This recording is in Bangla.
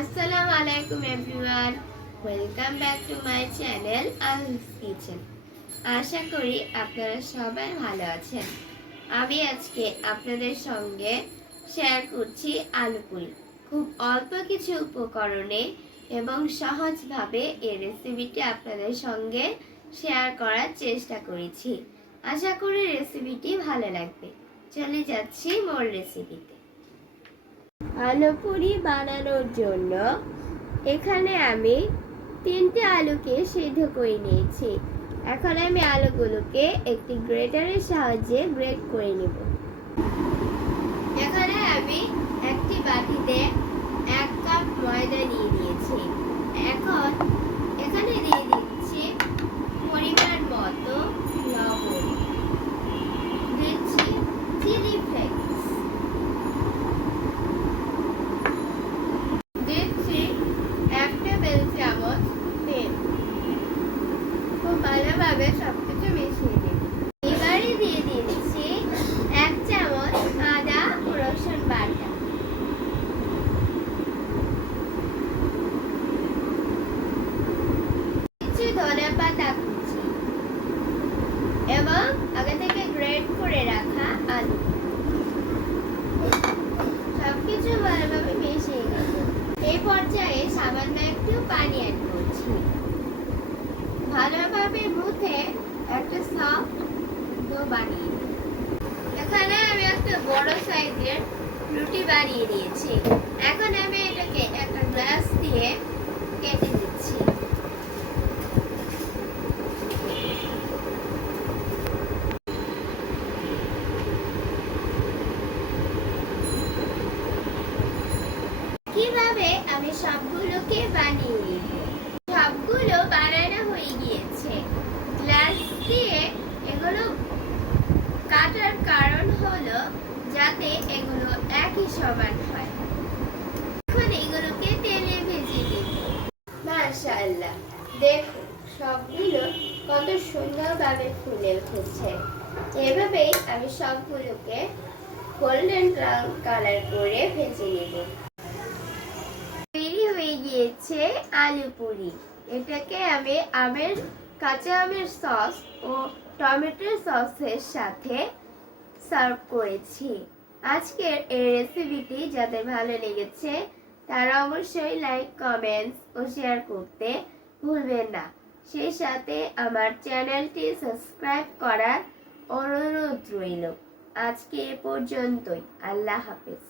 আসসালামু আলাইকুম everyone, welcome back to my channel আলস কিচেন। আশা করি আপনারা সবাই ভালো আছেন। আমি আজকে আপনাদের সঙ্গে শেয়ার করছি আলু পুরি। খুব অল্প কিছু উপকরণে এবং সহজভাবে এই রেসিপিটি আপনাদের সঙ্গে শেয়ার করার চেষ্টা করেছি। আশা করি রেসিপিটি ভালো লাগবে। চলে যাচ্ছি মূল রেসিপিতে। আলু পুরি বানানোর জন্য এখানে আমি 3টে আলুকে সিদ্ধ করে নিয়েছি। এখন আমি আলুগুলোকে একটি গ্রেটারের সাহায্যে গ্রেট করে নেব। এখানে আমি একটি বাটিতে 1 কাপ ময়দা নিয়ে নিয়েছি। এখন এখানে দিয়ে দিচ্ছি পরিমাণ মতো লবণ, দিচ্ছি চিলি ফ্লেক্স, দিচ্ছি 1 টেবিল চামচ তেল। খুব ভালোভাবে সবকিছু মিশিয়ে নেব। এবারে দিয়ে দিচ্ছি 1 চামচ আদা ও রসুন বাটা, দিচ্ছি ধনে পাতা কুচি এবং আগে থেকে গ্রেট করে রাখা আলু। সবকিছু ভালোভাবে মিশিয়ে নেব। এই পর্যায়ে সামান্য একটু পানি অ্যাড করছি। ভালোভাবে মুথে একটা সফট ডো বানিয়ে নেব। এখানে আমি একটা বড় সাইজের রুটি বানিয়ে নিয়েছি। এখন আমি এটাকে একটা গ্লাস দিয়ে কেটে দিচ্ছি। কিভাবে আমি সবগুলোকে বানিয়ে নিব। সবগুলো বানানো হয়ে গিয়েছে। গ্লাস দিয়ে এগুলো কাটার কারণ হলো যাতে এগুলো একই সমান হয়। এখন এগুলোকে তেলে ভেজে নিব। মাশাআল্লাহ, দেখুন সবগুলো কত সুন্দরভাবে ফুলে উঠেছে। এভাবেই আমি সবগুলোকে গোল্ডেন ব্রাউন কালার করে ভেজে নেব। তৈরি হয়ে গিয়েছে আলু পুরি। এটাকে আমি কাঁচা আমের সস ও টমেটো সসের সাথে সার্ভ করেছি। আজকের এই রেসিপিটি যাদের ভালো লেগেছে তারা অবশ্যই লাইক, কমেন্টস ও শেয়ার করতে ভুলবেন না। সেই সাথে আমার চ্যানেলটি সাবস্ক্রাইব করার অনুরোধ রইল। আজকে এ পর্যন্তই। আল্লাহ হাফেজ।